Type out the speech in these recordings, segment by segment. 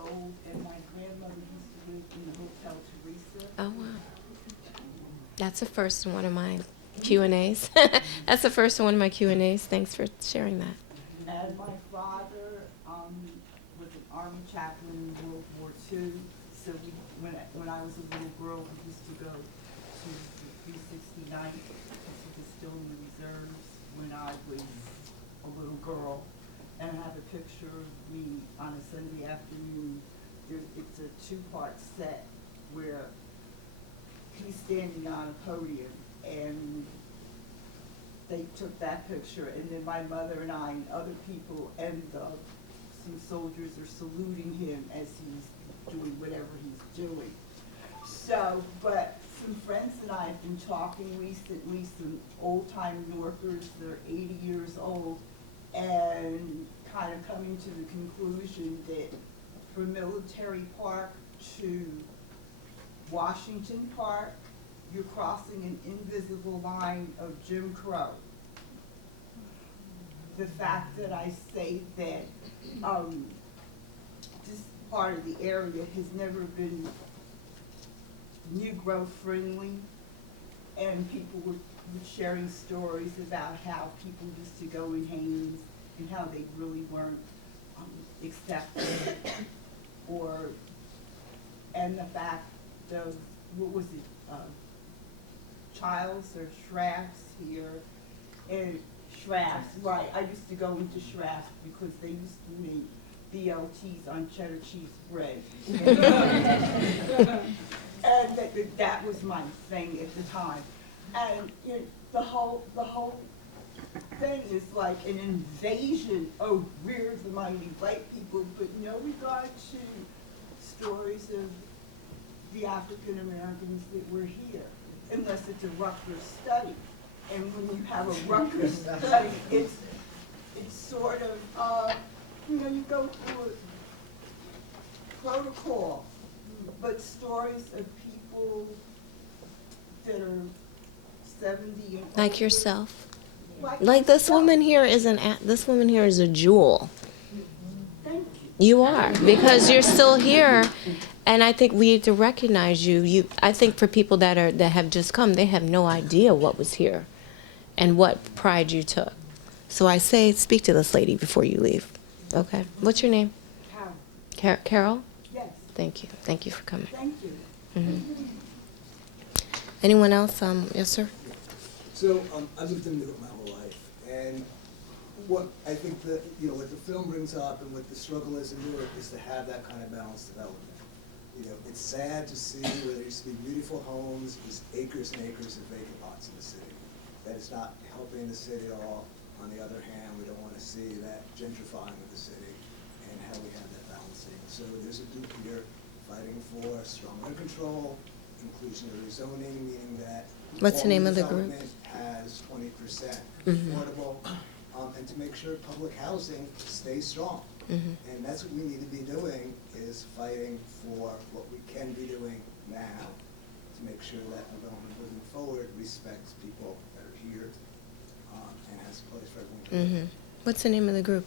old, and my grandmother used to live in the Hotel Teresa. Oh, wow. That's the first in one of my Q&As. That's the first in one of my Q&As. Thanks for sharing that. And my father was an army chaplain in World War II. So when I was a little girl, we used to go to the 369th, because he was still in the reserves when I was a little girl. And I have a picture of me on a Sunday afternoon. It's a two-part set where he's standing on a podium, and they took that picture, and then my mother and I and other people and some soldiers are saluting him as he's doing whatever he's doing. So, but some friends and I have been talking recently, some old-time Yorkers, they're 80 years old, and kind of coming to the conclusion that from Military Park to Washington Park, you're crossing an invisible line of Jim Crow. The fact that I say that this part of the area has never been Negro friendly, and people were sharing stories about how people used to go in Hanes and how they really weren't accepted, and the fact of, what was it, Childs or Schrafft's here, and Schrafft's, right, I used to go into Schrafft's because they used to make BLTs on cheddar cheese bread. And that was my thing at the time. And you know, the whole thing is like an invasion of we're the mighty white people, but no regard to stories of the African Americans that were here, unless it's a Rutgers study. And when you have a Rutgers study, it's sort of, you know, you go through a protocol, but stories of people that are 70 and Like older, yourself. Like this woman here is this woman here is a jewel. Thank you. You are, because you're still here, and I think we need to recognize you. I think for people that have just come, they have no idea what was here and what pride you took. So I say, speak to this lady before you leave. Okay. What's your name? How? Carol? Yes. Thank you. Thank you for coming. Thank you. Mm-hmm. Anyone else? Yes, sir. So I've lived in New York my whole life, and what I think that, you know, what the film brings up and what the struggle is in New York is to have that kind of balanced development. You know, it's sad to see where there used to be beautiful homes, just acres and acres of vacant lots in the city. That is not helping the city at all. On the other hand, we don't want to see that gentrifying of the city and how we have that balancing. So there's a group here fighting for strong rent control, inclusionary zoning, meaning that What's the name of the group? development has 20% Mhm. affordable, and to make sure public housing stays strong. Mhm. And that's what we need to be doing, is fighting for what we can be doing now to make sure that development moving forward respects people that are here, and has a place for everyone to live. Mm-hmm. What's the name of the group?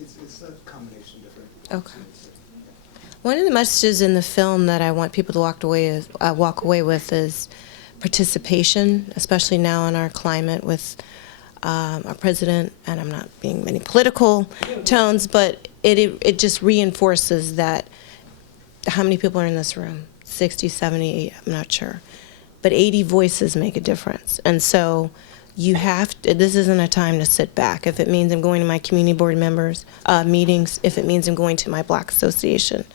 It's a combination of different. Okay. One of the messages in the film that I want people to walk away with is participation, especially now in our climate with our president, and I'm not being many political tones, but it just reinforces that how many people are in this room? 60, 70, I'm not sure. But 80 voices make a difference. And so you have to, this isn't a time to sit back. If it means I'm going to my community board members meetings, if it means I'm going to my block association,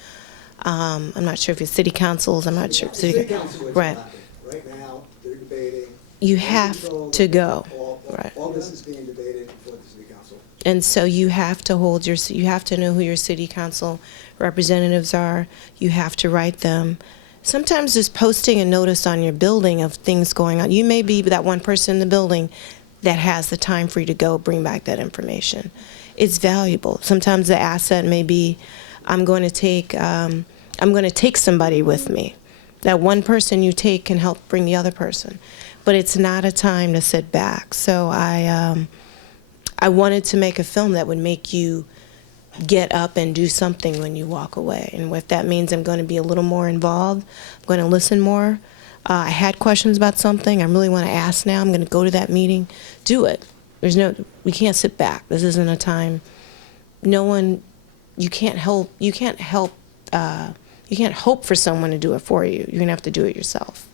I'm not sure if it's city councils, I'm not sure. City council is right. lacking. Right now, they're debating. You have to go. Right. All this is being debated before the city council. And so you have to you have to know who your city council representatives are. You have to write them. Sometimes just posting a notice on your building of things going on. You may be that one person in the building that has the time for you to go bring back that information. It's valuable. Sometimes the asset may be, I'm going to take somebody with me. That one person you take can help bring the other person. But it's not a time to sit back. So I wanted to make a film that would make you get up and do something when you walk away. And if that means I'm going to be a little more involved, I'm going to listen more. I had questions about something I really want to ask now. I'm going to go to that meeting. Do it. We can't sit back. This isn't a time. You can't hope for someone to do it for you. You're going to have to do it yourself.